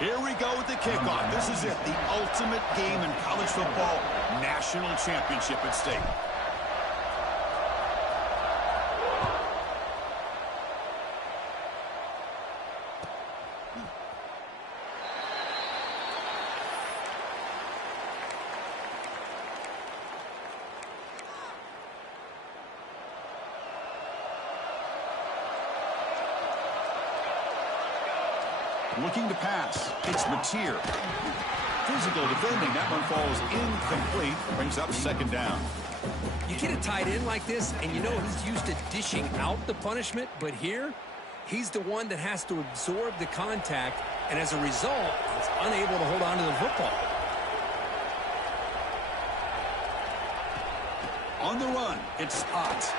Here we go with the kickoff. This is it, the ultimate game in college football, national championship at stake. Looking to pass. It's Mateer. Physical defending. That one falls incomplete. Brings up second down. You get a tight end like this, and you know he's used to dishing out the punishment, but here, he's the one that has to absorb the contact, and as a result, he's unable to hold on to the football. On the run, it's Spot.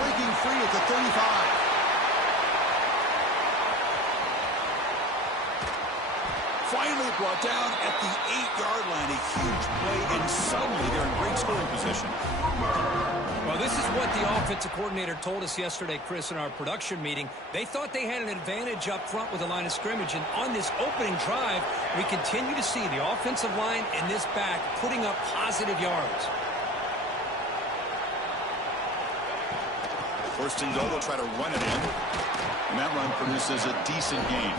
Breaking free at the 35. Finally brought down at the 8-yard line. A huge play, and suddenly they're in great scoring position. Well, this is what the offensive coordinator told us yesterday, Chris, in our production meeting. They thought they had an advantage up front with the line of scrimmage, and on this opening drive, we continue to see the offensive line and this back putting up positive yards. First and goal, they'll try to run it in. And that run produces a decent gain.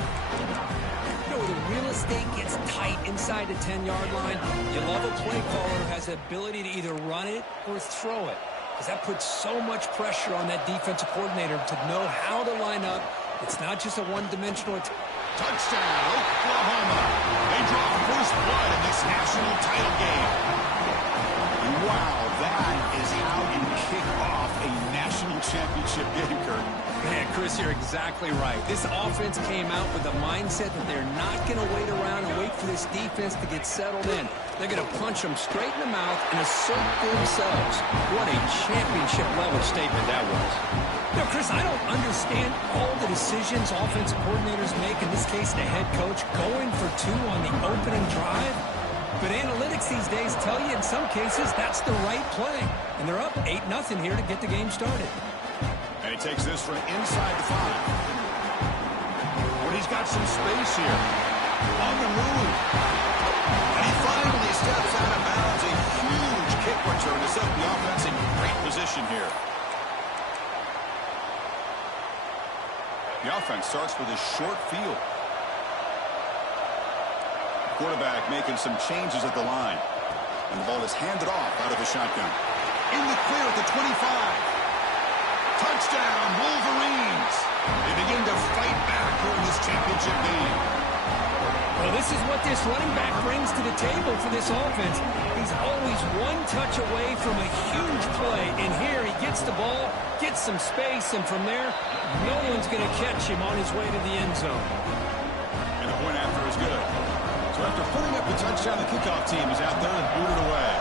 You know, the real estate gets tight inside the 10-yard line. You love a play caller who has the ability to either run it or throw it, because that puts so much pressure on that defensive coordinator to know how to line up. It's not just a one-dimensional attack. Touchdown, Oklahoma. They draw first blood in this national title game. Wow, that is how you kick off a national championship game, Kurt. Man, Chris, you're exactly right. This offense came out with the mindset that they're not going to wait around and wait for this defense to get settled in. They're going to punch them straight in the mouth and assert themselves. What a championship-level statement that was. You know, Chris, I don't understand all the decisions offensive coordinators make, in this case the head coach, going for two on the opening drive. But analytics these days tell you in some cases that's the right play. And they're up 8-0 here to get the game started. And he takes this from inside the 5. But he's got some space here. On the move. And he finally steps out of bounds. A huge kick return to set the offense in great position here. The offense starts with a short field. Quarterback making some changes at the line. And the ball is handed off out of the shotgun. In the clear at the 25. Touchdown, Wolverines. They begin to fight back here in this championship game. Well, this is what this running back brings to the table for this offense. He's always one touch away from a huge play. And here he gets the ball, gets some space, and from there, no one's going to catch him on his way to the end zone. And the point after is good. So after putting up the touchdown, the kickoff team is out there and booted away.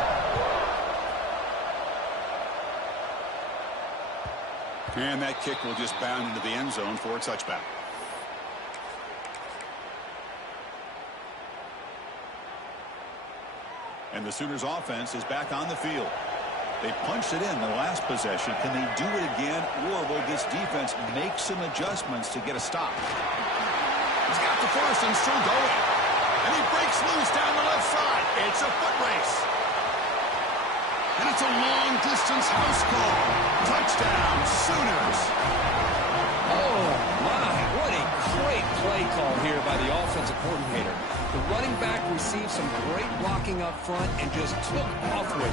And that kick will just bound into the end zone for a touchback. And the Sooners offense is back on the field. They punched it in the last possession. Can they do it again, or will this defense make some adjustments to get a stop? He's got the first and still going. And he breaks loose down the left side. It's a foot race. And it's a long-distance house call. Touchdown, Sooners. Oh, my. What a great play call here by the offensive coordinator. The running back received some great blocking up front and just took off with it,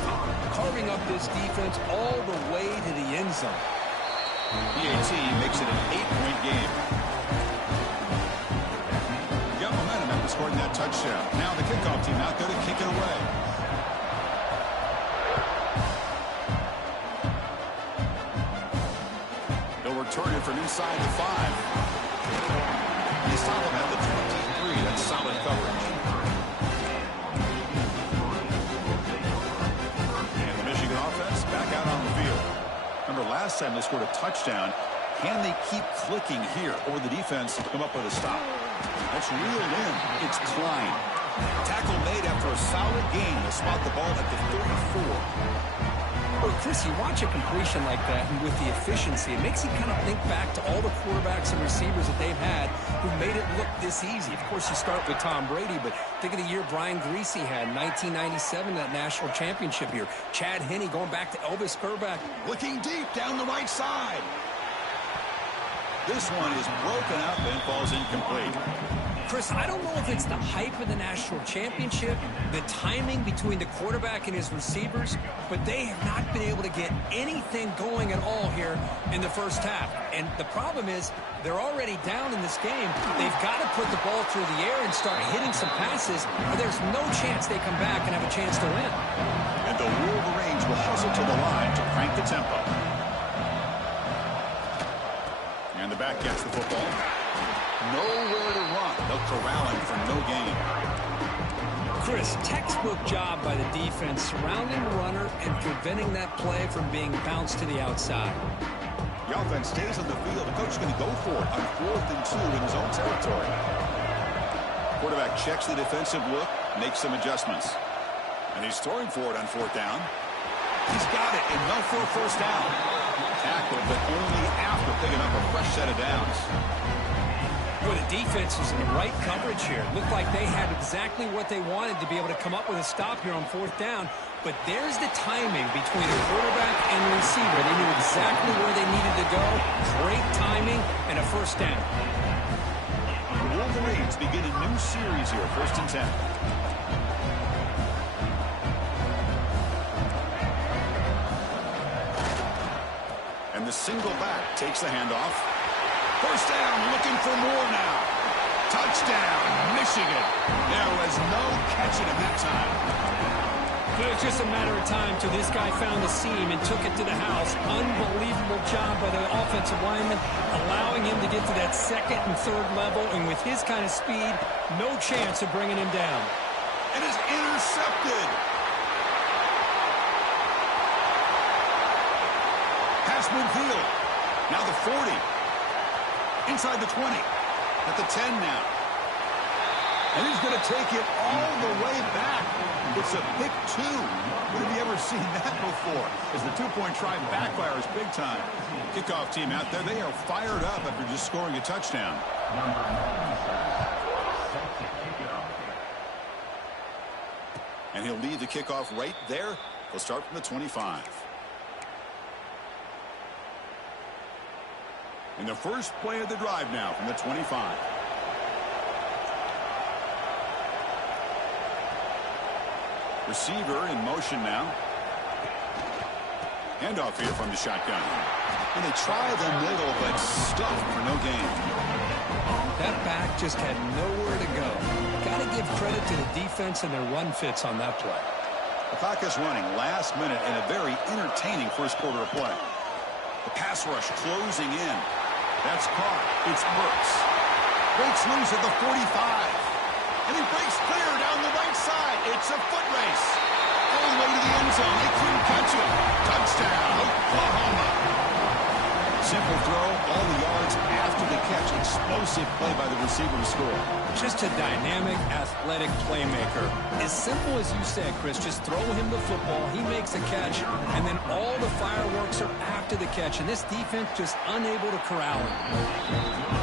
carving up this defense all the way to the end zone. BAT makes it an 8-point game. Got momentum after scoring that touchdown. Now the kickoff team out there to kick it away. They'll return it from inside the 5. They stop him at the 23. That's solid coverage. And the Michigan offense back out on the field. Remember, last time they scored a touchdown. Can they keep clicking here, or the defense come up with a stop? That's reeled in. It's Klein. Tackle made after a solid gain to spot the ball at the 34. Well, Chris, you watch a completion like that, and with the efficiency, it makes you kind of think back to all the quarterbacks and receivers that they've had who made it look this easy. Of course, you start with Tom Brady, but think of the year Brian Griese had in 1997, that national championship year. Chad Henne going back to Elvis Grbac. Looking deep down the right side. This one is broken up and falls incomplete. Chris, I don't know if it's the hype of the national championship, the timing between the quarterback and his receivers, but they have not been able to get anything going at all here in the first half. And the problem is they're already down in this game. They've got to put the ball through the air and start hitting some passes, or there's no chance they come back and have a chance to win. And the Wolverines will hustle to the line to crank the tempo. And the back gets the football. Nowhere to run. They'll corral him for no gain. Chris, textbook job by the defense surrounding the runner and preventing that play from being bounced to the outside. The offense stays on the field. The coach is going to go for it on 4th and 2 in his own territory. Quarterback checks the defensive look, makes some adjustments. And he's throwing for it on 4th down. He's got it, enough for a first down. Tackle, but only after picking up a fresh set of downs. Well, the defense was in the right coverage here. It looked like they had exactly what they wanted to be able to come up with a stop here on 4th down. But there's the timing between the quarterback and the receiver. They knew exactly where they needed to go. Great timing and a first down. The Wolverines begin a new series here, 1st and 10. And the single back takes the handoff. First down, looking for more now. Touchdown, Michigan. There was no catching him that time. But it was just a matter of time till this guy found the seam and took it to the house. Unbelievable job by the offensive lineman, allowing him to get to that 2nd and 3rd level. And with his kind of speed, no chance of bringing him down. It is intercepted. Pass midfield. Now the 40. Inside the 20. At the 10 now. And he's going to take it all the way back. It's a pick 2. When have you ever seen that before? As the 2-point try backfires big time. Kickoff team out there, they are fired up after just scoring a touchdown. And he'll lead the kickoff right there. He'll start from the 25. In the first play of the drive now from the 25. Receiver in motion now. Handoff here from the shotgun. And they try the middle, but stuffed for no gain. That back just had nowhere to go. Got to give credit to the defense and their run fits on that play. The clock is running last minute in a very entertaining first quarter of play. The pass rush closing in. That's caught. It's Burks. Breaks loose at the 45. And he breaks clear down the right side. It's a foot race. All the way to the end zone. They couldn't catch him. Touchdown, Oklahoma. Simple throw, all the yards after the catch. Explosive play by the receiver to score. Just a dynamic, athletic playmaker. As simple as you said, Chris, just throw him the football. He makes a catch, and then all the fireworks are after the catch. And this defense just unable to corral him.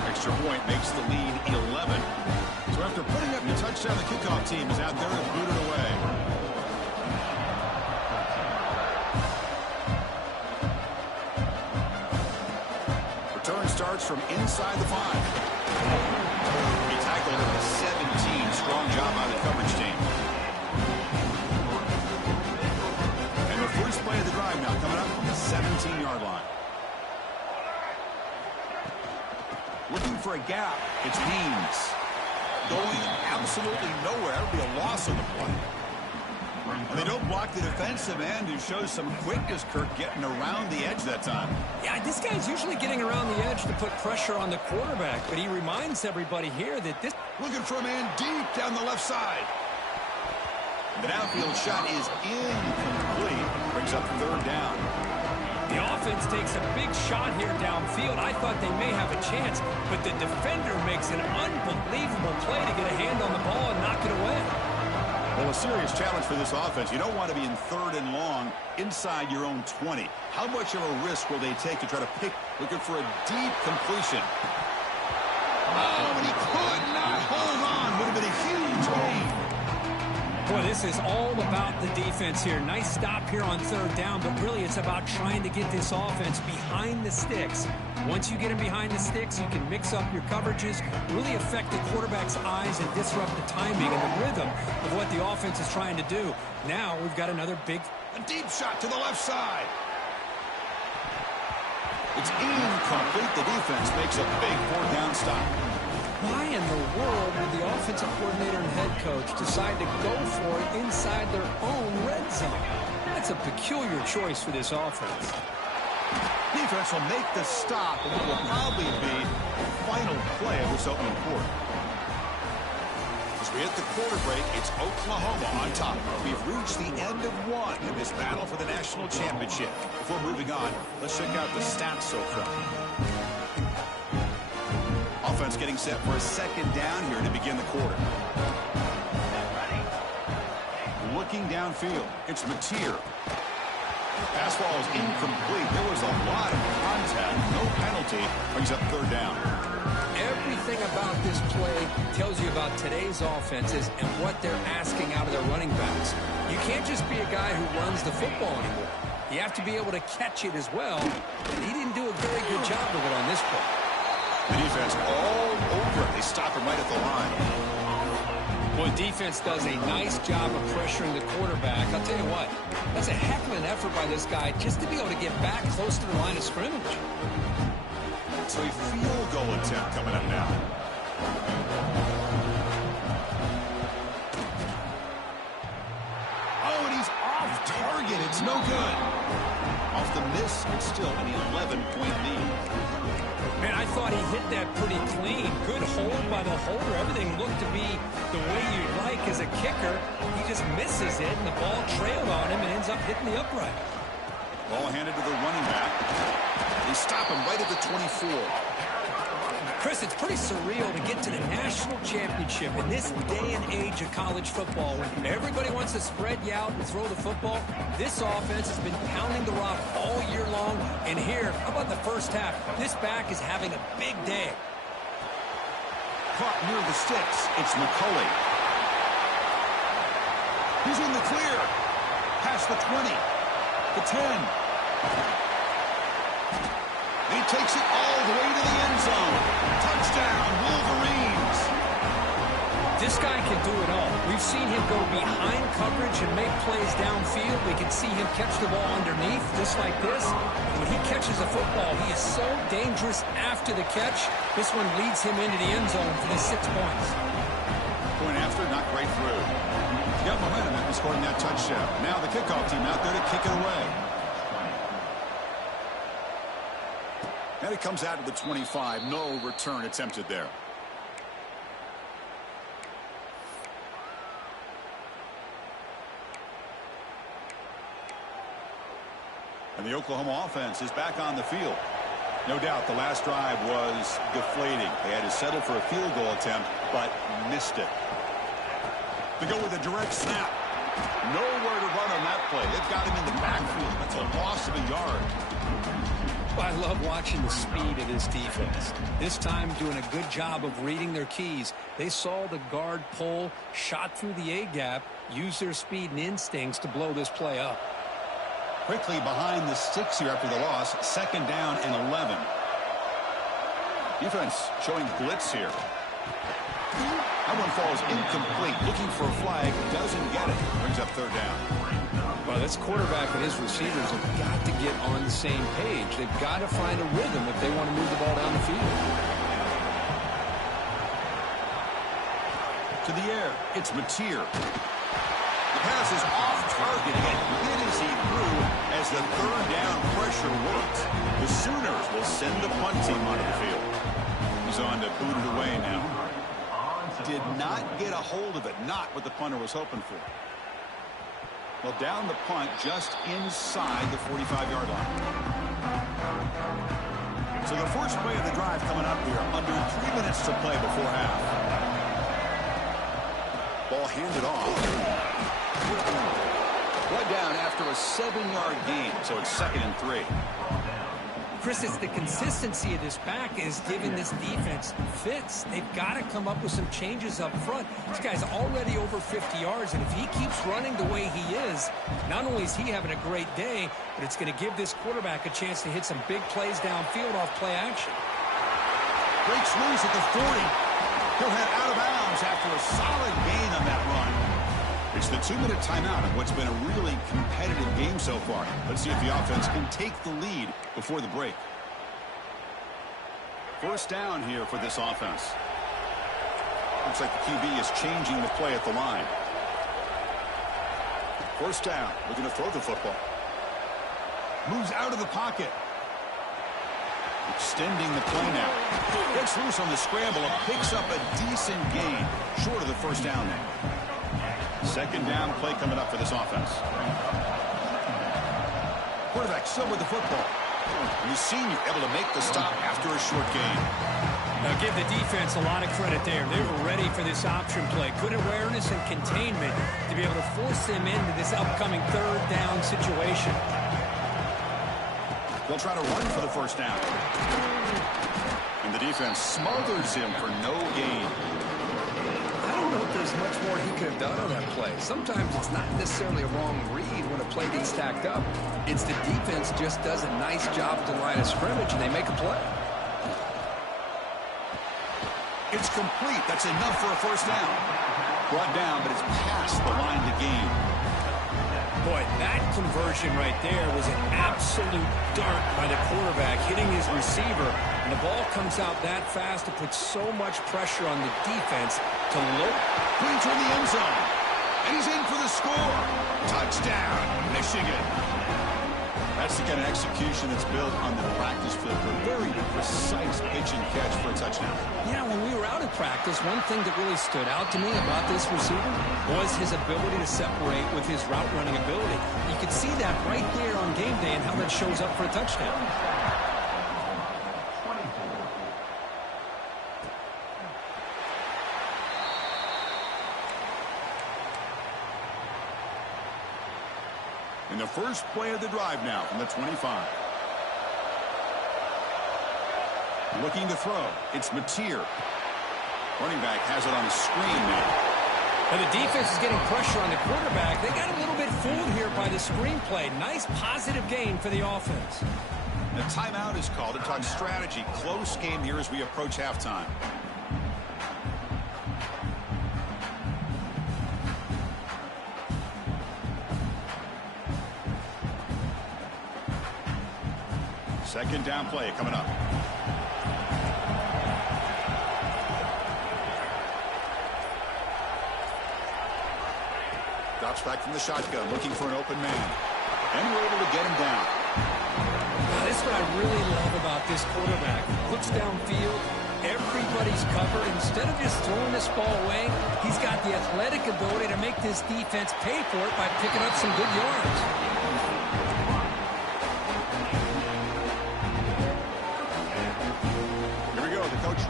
Extra point makes the lead 11. So after putting up the touchdown, the kickoff team is out there to boot it away. Return starts from inside the 5. He tackled at the 17. Strong job by the coverage team. And the first play of the drive now coming up from the 17-yard line. Looking for a gap. It's Haynes. Going absolutely nowhere. It'll be a loss on the play. And they don't block the defensive end, who shows some quickness, Kirk, getting around the edge that time. Yeah, this guy's usually getting around the edge to put pressure on the quarterback, but he reminds everybody here that this... Looking for a man deep down the left side. The downfield shot is incomplete. Brings up 3rd down. The offense takes a big shot here downfield. I thought they may have a chance, but the defender makes an unbelievable play to get a hand on the ball and knock it away. Well, a serious challenge for this offense. You don't want to be in 3rd and long inside your own 20. How much of a risk will they take to try to pick, looking for a deep completion? Oh, and he could not hold on. Would have been a huge gain. Boy, this is all about the defense here. Nice stop here on 3rd down, but really it's about trying to get this offense behind the sticks. Once you get them behind the sticks, you can mix up your coverages, really affect the quarterback's eyes and disrupt the timing and the rhythm of what the offense is trying to do. Now we've got another big... A deep shot to the left side. It's incomplete. The defense makes a big 4th down stop. Why in the world would the offensive coordinator and head coach decide to go for it inside their own red zone? That's a peculiar choice for this offense. Defense will make the stop, and it will probably be the final play of this opening quarter. As we hit the quarter break, it's Oklahoma on top. We've reached the end of one in this battle for the national championship. Before moving on, let's check out the stats so far. Offense getting set for a 2nd down here to begin the quarter. Looking downfield, it's Mateer. Pass ball is incomplete. There was a lot of contact. No penalty. Brings up 3rd down. Everything about this play tells you about today's offenses and what they're asking out of their running backs. You can't just be a guy who runs the football anymore. You have to be able to catch it as well. And he didn't do a very good job of it on this play. The defense all over it. They stop him right at the line. Well, defense does a nice job of pressuring the quarterback. I'll tell you what, that's a heck of an effort by this guy just to be able to get back close to the line of scrimmage. So a field goal attempt coming up now. Oh, and he's off target. It's no good. Off the miss, it's still an 11-point lead. Man, I thought he hit that pretty clean. Good hold by the holder. Everything looked to be the way you'd like as a kicker. He just misses it, and the ball trailed on him and ends up hitting the upright. Ball handed to the running back. They stop him right at the 24. Chris, it's pretty surreal to get to the national championship in this day and age of college football when everybody wants to spread you out and throw the football. This offense has been pounding the rock all year long, and here, how about the first half? This back is having a big day. Caught near the sticks. It's McCulley. He's in the clear. Past the 20. The 10. He takes it all the way to the end zone. Touchdown, Wolverines. This guy can do it all. We've seen him go behind coverage and make plays downfield. We can see him catch the ball underneath, just like this. When he catches a football, he is so dangerous after the catch. This one leads him into the end zone for the 6 points. Point after, not great through. Got momentum after scoring that touchdown. Now the kickoff team out there to kick it away. And it comes out to the 25. No return attempted there. And the Oklahoma offense is back on the field. No doubt the last drive was deflating. They had to settle for a field goal attempt, but missed it. To go with a direct snap. Nowhere to run on that play. They've got him in the backfield. That's a loss of a yard. I love watching the speed of this defense. This time doing a good job of reading their keys. They saw the guard pull, shot through the A-gap, used their speed and instincts to blow this play up. Quickly behind the sticks here after the loss. 2nd down and 11. Defense showing blitz here. That one falls incomplete. Looking for a flag. Doesn't get it. Brings up 3rd down. Well, this quarterback and his receivers have got to get on the same page. They've got to find a rhythm if they want to move the ball down the field. To the air. It's Mateer. The pass is off target. Again, hit as he threw as the 3rd down pressure works. The Sooners will send the punt team onto the field. He's on to boot it away now. Did not get a hold of it. Not what the punter was hoping for. Well, down the punt just inside the 45-yard line. So the first play of the drive coming up here. Under 3 minutes to play before half. Ball handed off. Brought down after a 7-yard gain, so it's 2nd and 3. Chris, it's the consistency of this back is giving this defense fits. They've got to come up with some changes up front. This guy's already over 50 yards, and if he keeps running the way he is, not only is he having a great day, but it's going to give this quarterback a chance to hit some big plays downfield off play action. Breaks loose at the 40. He'll head out of bounds after a solid gain on that run. It's the 2-minute timeout of what's been a really competitive game so far. Let's see if the offense can take the lead before the break. First down here for this offense. Looks like the QB is changing the play at the line. First down, looking to throw the football. Moves out of the pocket. Extending the play now. Gets loose on the scramble and picks up a decent gain. Short of the first down there. Second down play coming up for this offense. Quarterback still with the football. And the senior able to make the stop after a short gain. Now give the defense a lot of credit there. They were ready for this option play. Good awareness and containment to be able to force them into this upcoming third down situation. They'll try to run for the first down. And the defense smothers him for no gain. I don't know if there's much more he could have done on that play. Sometimes it's not necessarily a wrong read when a play gets stacked up. It's the defense just does a nice job at the line of scrimmage, and they make a play. It's complete. That's enough for a first down. Brought down, but it's past the line to gain. Boy, that conversion right there was an absolute dart by the quarterback, hitting his receiver. And the ball comes out that fast. It puts so much pressure on the defense to load. Putting toward the end zone. And he's in for the score. Touchdown, Michigan. That's the kind of execution that's built on the practice field for a very precise pitch and catch for a touchdown. Yeah, when we were out of practice, one thing that really stood out to me about this receiver was his ability to separate with his route running ability. You could see that right there on game day and how that shows up for a touchdown. In the first play of the drive now from the 25. Looking to throw. It's Mateer. Running back has it on the screen now. And the defense is getting pressure on the quarterback. They got a little bit fooled here by the screen play. Nice positive gain for the offense. The timeout is called to talk strategy. Close game here as we approach halftime. Second down play coming up. Drops back from the shotgun, looking for an open man. And we're able to get him down. Now, this is what I really love about this quarterback. Looks downfield. Everybody's covered. Instead of just throwing this ball away, he's got the athletic ability to make this defense pay for it by picking up some good yards.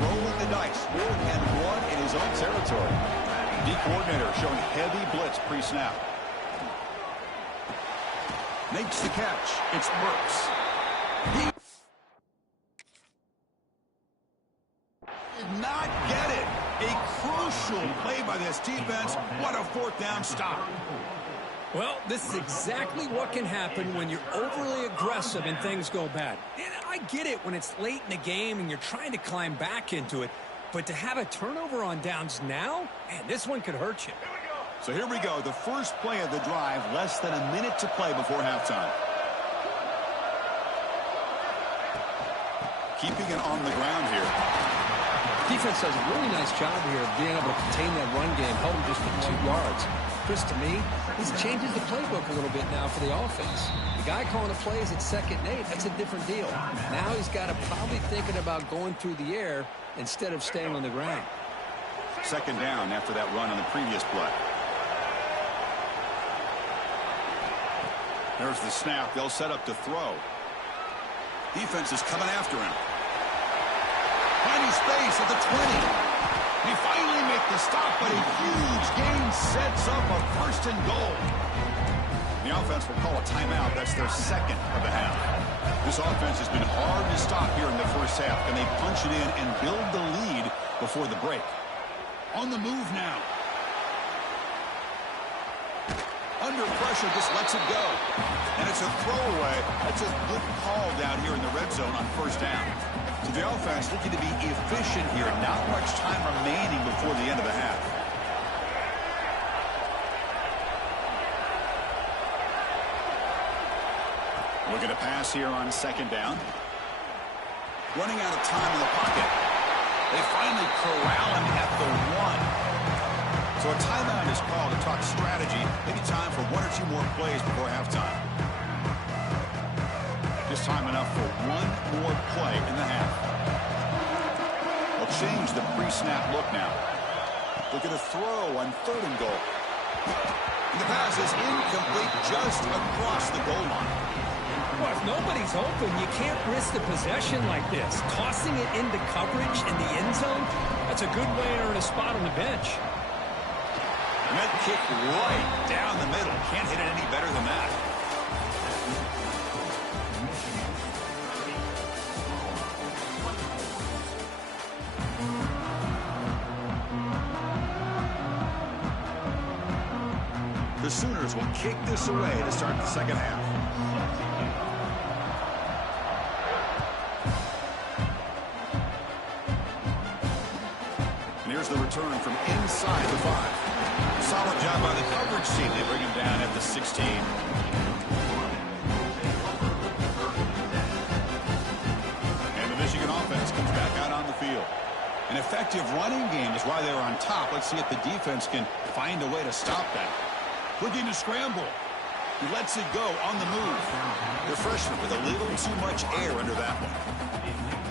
Rolling the dice, 4th and 1 in his own territory. D coordinator showing heavy blitz pre-snap. Makes the catch. It's Burks. He did not get it. A crucial play by this defense. What a 4th down stop. Well, this is exactly what can happen when you're overly aggressive and things go bad. And I get it when it's late in the game and you're trying to climb back into it. But to have a turnover on downs now, man, this one could hurt you. So here we go. The first play of the drive, less than a minute to play before halftime. Keeping it on the ground here. Defense does a really nice job here of being able to contain that run game, held him just for 2 yards. Chris, to me, this changes the playbook a little bit now for the offense. The guy calling the plays at 2nd and 8, that's a different deal. Now he's got to probably thinking about going through the air instead of staying on the ground. Second down after that run on the previous play. There's the snap. They'll set up to throw. Defense is coming after him. Finding space at the 20. They finally make the stop, but a huge gain sets up a first and goal. The offense will call a timeout. That's their second of the half. This offense has been hard to stop here in the first half. Can they punch it in and build the lead before the break? On the move now. Under pressure, just lets it go. And it's a throwaway. That's a good call down here in the red zone on first down. So the offense looking to be efficient here. Not much time remaining before the end of the half. Looking to pass here on second down. Running out of time in the pocket. They finally corral him at the 1. So a timeout is called to talk strategy. Maybe time for 1 or 2 more plays before halftime. Just time enough for 1 more play in the half. They'll change the pre-snap look now. Look at a throw on third and goal. And the pass is incomplete just across the goal line. Well, if nobody's open, you can't risk the possession like this. Tossing it into coverage in the end zone, that's a good way to earn a spot on the bench. And that kick right down the middle. Can't hit it any better than that. The Sooners will kick this away to start the second half. Here's the return from inside the 5. Solid job by the coverage team. They bring him down at the 16. And the Michigan offense comes back out on the field. An effective running game is why they're on top. Let's see if the defense can find a way to stop that. Looking to scramble. He lets it go on the move. The freshman with a little too much air under that one.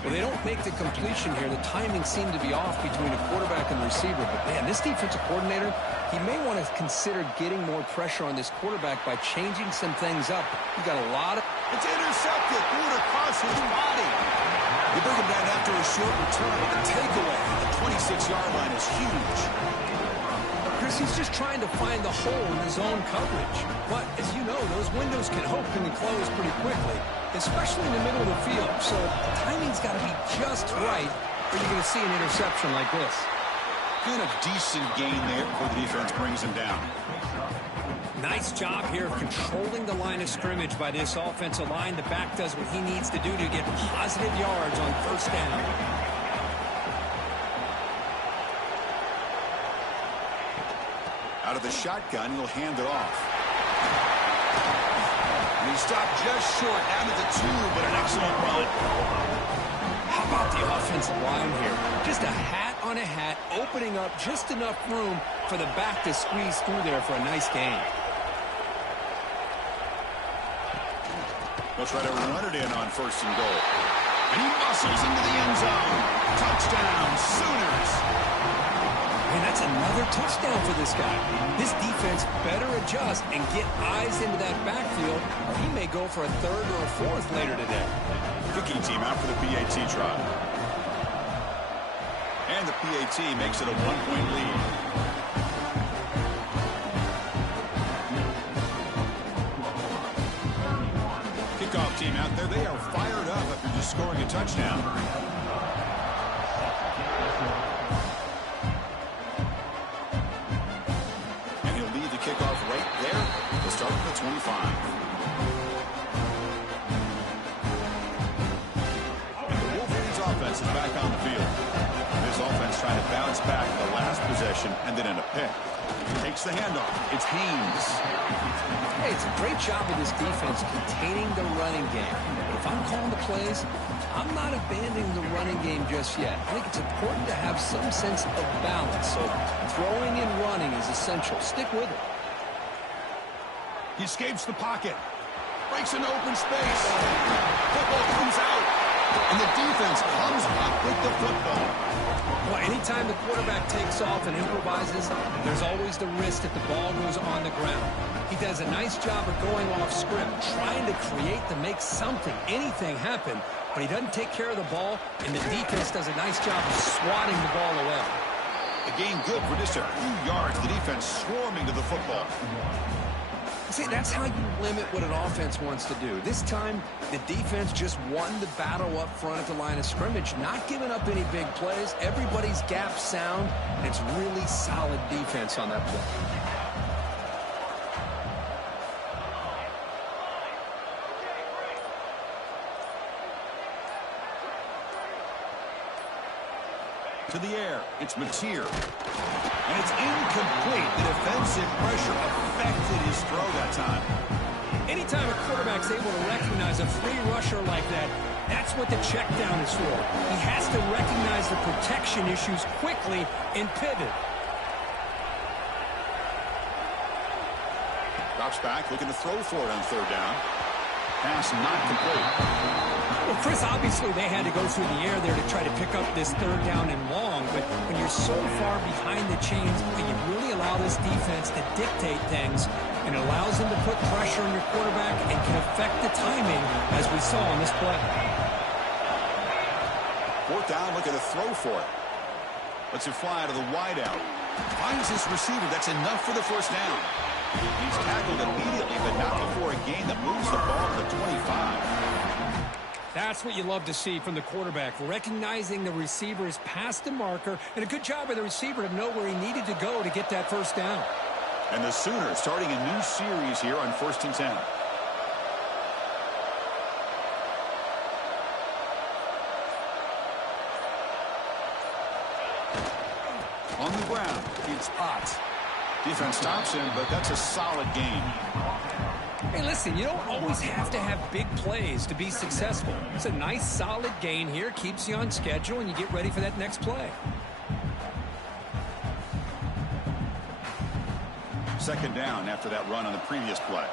Well, they don't make the completion here. The timing seemed to be off between a quarterback and the receiver. But, man, this defensive coordinator, he may want to consider getting more pressure on this quarterback by changing some things up. You got a lot of... It's intercepted. Threw it across his body. They bring him down after a short return. But the takeaway at the 26-yard line is huge. Chris, he's just trying to find the hole in his own coverage. But, as you know, those windows can open and close pretty quickly, especially in the middle of the field. So timing's got to be just right, or you're going to see an interception like this. Kind of decent gain there before the defense brings him down. Nice job here of controlling the line of scrimmage by this offensive line. The back does what he needs to do to get positive yards on first down. Out of the shotgun, he'll hand it off. And he stopped just short, down to the 2, but an excellent run. How about the offensive line here? Just a hat on a hat, opening up just enough room for the back to squeeze through there for a nice gain. They'll try to run it in on first and goal. And he muscles into the end zone. Touchdown, Sooners. And that's another touchdown for this guy. This defense better adjust and get eyes into that backfield, or he may go for a third or a fourth later today. Kicking team out for the PAT try. And the PAT makes it a 1-point lead. Kickoff team out there. They are fired up after just scoring a touchdown. Kickoff right there. We'll start at the 25. And the Wolverines offense is back on the field. This offense trying to bounce back the last possession and then in a pick. Takes the handoff. It's Haynes. Hey, it's a great job of this defense containing the running game. But if I'm calling the plays, I'm not abandoning the running game just yet. I think it's important to have some sense of balance. So throwing and running is essential. Stick with it. He escapes the pocket. Breaks into open space. Football comes out. And the defense comes up with the football. Well, anytime the quarterback takes off and improvises, there's always the risk that the ball goes on the ground. He does a nice job of going off script, trying to create to make something, anything happen, but he doesn't take care of the ball, and the defense does a nice job of swatting the ball away. A gain good for just a few yards. The defense swarming to the football. See, that's how you limit what an offense wants to do. This time, the defense just won the battle up front at the line of scrimmage, not giving up any big plays. Everybody's gap sound, and it's really solid defense on that play. To the air, it's Mateer. And it's incomplete. The defensive pressure affected his throw that time. Anytime a quarterback's able to recognize a free rusher like that, that's what the check down is for. He has to recognize the protection issues quickly and pivot. Drops back, looking to throw for it on third down. Pass not complete. Well, Chris, obviously they had to go through the air there to try to pick up this third down and long, but when you're so far behind the chains, you really allow this defense to dictate things, and it allows them to put pressure on your quarterback and can affect the timing, as we saw on this play. Fourth down, looking to throw for it. Lets it fly to the wideout. Finds his receiver. That's enough for the first down. He's tackled immediately, but not before a gain that moves the ball to the 25. That's what you love to see from the quarterback, recognizing the receiver is past the marker, and a good job by the receiver to know where he needed to go to get that first down. And the Sooners starting a new series here on 1st and 10. On the ground, it's Potts. Defense stops him, but that's a solid gain. Hey, listen, you don't always have to have big plays to be successful. It's a nice, solid gain here, keeps you on schedule, and you get ready for that next play. Second down after that run on the previous play.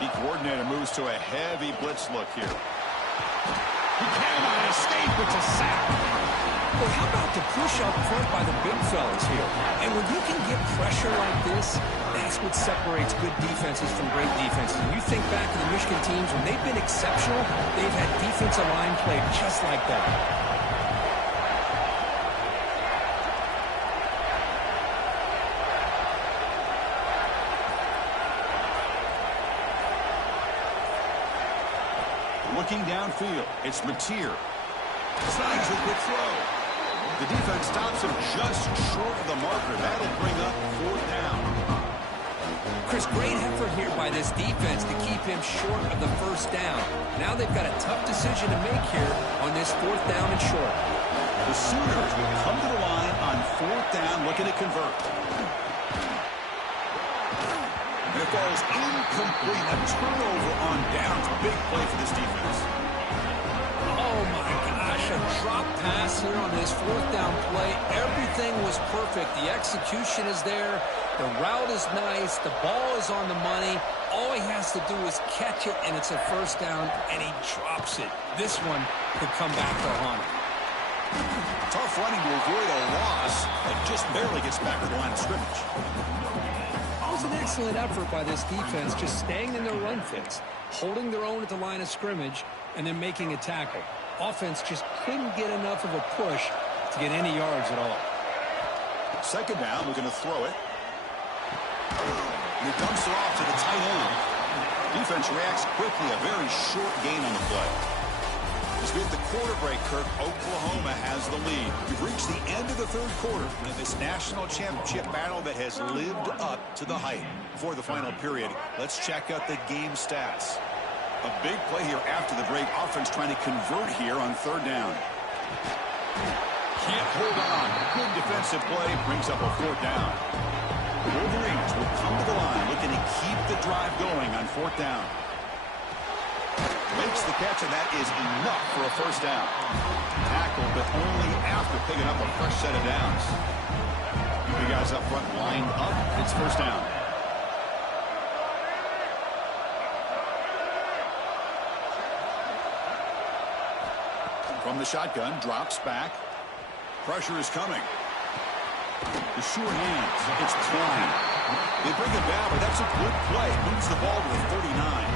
The coordinator moves to a heavy blitz look here. He cannot escape. It's a sack. Well, how about the push up front by the big fellas here? And when you can get pressure like this, that's what separates good defenses from great defenses. And you think back to the Michigan teams, when they've been exceptional, they've had defensive line play just like that. Looking downfield, it's Mateer. Slides a quick throw. The defense stops him just short of the marker. That'll bring up fourth down. Chris, great effort here by this defense to keep him short of the first down. Now they've got a tough decision to make here on this fourth down and short. The Sooners will come to the line on fourth down, looking to convert. And it falls incomplete. A turnover on downs. Big play for this defense. Oh, my gosh. A drop pass here on this fourth down play. Everything was perfect. The execution is there. The route is nice. The ball is on the money. All he has to do is catch it, and it's a first down, and he drops it. This one could come back to haunt him. Tough running to avoid a loss and just barely gets back to the line of scrimmage. It was an excellent effort by this defense, just staying in their run fits, holding their own at the line of scrimmage, and then making a tackle. Offense just couldn't get enough of a push to get any yards at all. Second down, we're going to throw it. And he dumps it off to the tight end. Defense reacts quickly, a very short gain on the play. As we hit the quarter break, Kirk, Oklahoma has the lead. We've reached the end of the third quarter in this national championship battle that has lived up to the hype. Before the final period, let's check out the game stats. A big play here after the break. Offense trying to convert here on third down. Can't hold on. Good defensive play brings up a fourth down. The Wolverines will come to the line looking to keep the drive going on fourth down. Makes the catch, and that is enough for a first down. Tackled, but only after picking up a fresh set of downs. The guys up front lined up. It's first down. From the shotgun, drops back. Pressure is coming. The sure hands. It's Klein. They bring it down, but that's a good play. Moves the ball to the 39.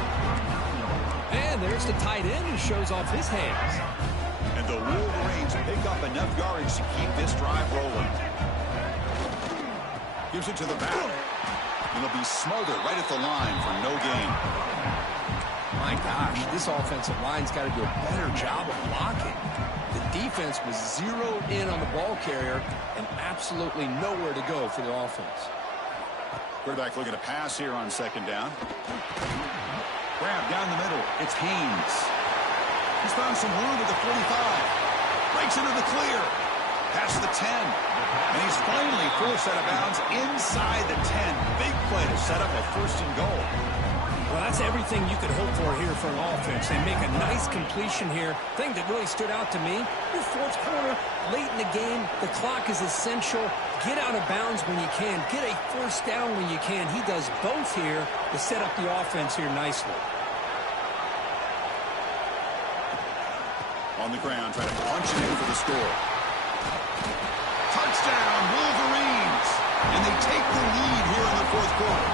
And there's the tight end who shows off his hands. And the Wolverines pick up enough yardage to keep this drive rolling. Gives it to the back. It'll be smothered right at the line for no gain. My gosh, this offensive line's got to do a better job of blocking. The defense was zeroed in on the ball carrier and absolutely nowhere to go for the offense. Quarterback looking to pass here on second down. Grab down the middle. It's Haynes. He's found some room at the 45. Breaks into the clear. Past the 10. And he's finally forced out of bounds inside the 10. Big play to set up a first and goal. Well, that's everything you could hope for here for an offense. They make a nice completion here. Thing that really stood out to me, your fourth quarter, late in the game, the clock is essential. Get out of bounds when you can. Get a first down when you can. He does both here to set up the offense here nicely. On the ground, trying to punch it in for the score. Touchdown, Wolverines! And they take the lead here in the fourth quarter.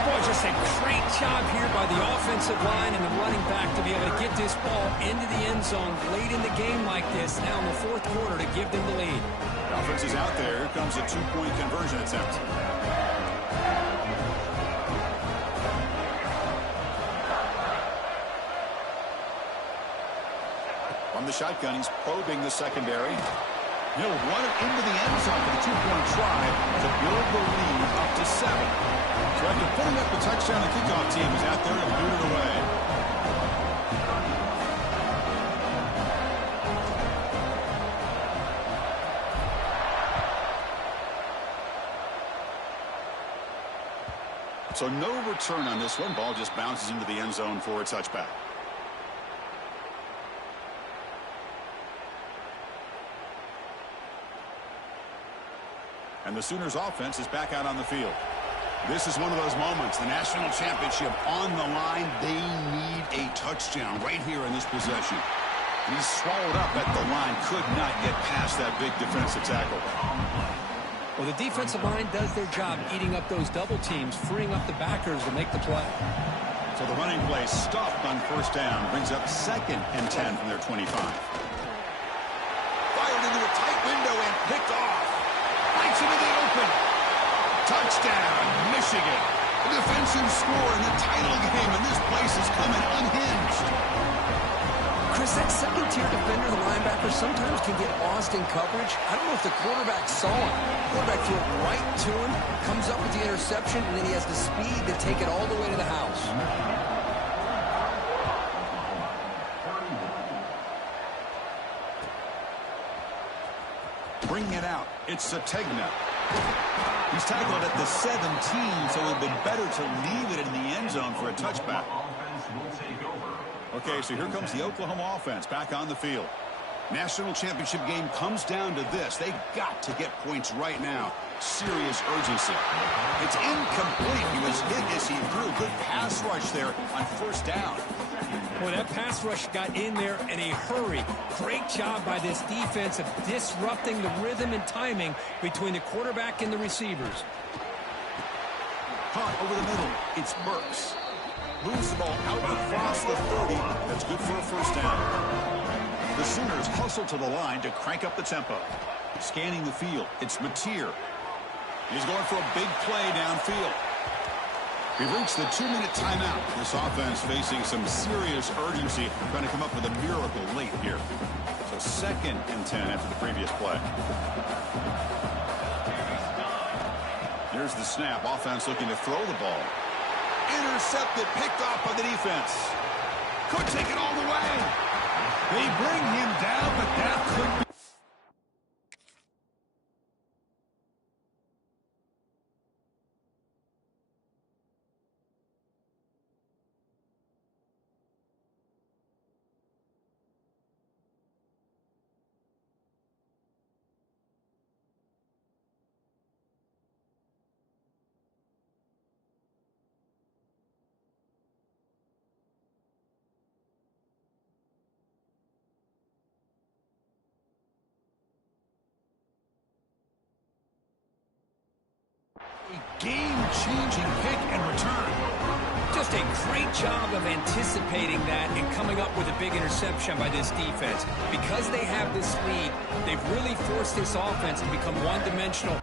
Boy, just a great job here by the offensive line and the running back to be able to get this ball into the end zone late in the game like this, now in the fourth quarter, to give them the lead. The offense is out there. Here comes a two-point conversion attempt. From the shotgun, he's probing the secondary. He'll run it into the end zone for the two-point try to build the lead up to 7. So after putting up the touchdown, the kickoff team is out there to boot it away. So no return on this one. Ball just bounces into the end zone for a touchback. And the Sooners offense is back out on the field. This is one of those moments. The national championship on the line. They need a touchdown right here in this possession. And he's swallowed up at the line. Could not get past that big defensive tackle. Well, the defensive line does their job eating up those double teams, freeing up the backers to make the play. So the running play stuffed on first down. Brings up 2nd and 10 from their 25. Fired into a tight window and picked off. Into the open. Touchdown, Michigan. A defensive score in the title game, and this place is coming unhinged. Chris, that second-tier defender, the linebacker, sometimes can get lost in coverage. I don't know if the quarterback saw him. The quarterback threw it right to him, comes up with the interception, and then he has the speed to take it all the way to the house. Bringing it out, it's Sategna. He's tackled at the 17, so it would have been better to leave it in the end zone for a touchback. Okay, so here comes the Oklahoma offense back on the field. National championship game comes down to this. They've got to get points right now. Serious urgency. It's incomplete. He was hit as he threw. Good pass rush there on first down. Boy, that pass rush got in there in a hurry. Great job by this defense of disrupting the rhythm and timing between the quarterback and the receivers. Caught over the middle. It's Burks. Moves the ball out across the 30. That's good for a first down. The Sooners hustle to the line to crank up the tempo. Scanning the field. It's Mateer. He's going for a big play downfield. We've reached the 2-minute timeout. This offense facing some serious urgency, trying to come up with a miracle late here. So 2nd and 10 after the previous play. Here's the snap. Offense looking to throw the ball. Intercepted, picked off by the defense. Could take it all the way. They bring him down, but that could be. A game-changing kick and return. Just a great job of anticipating that and coming up with a big interception by this defense. Because they have this lead, they've really forced this offense to become one-dimensional.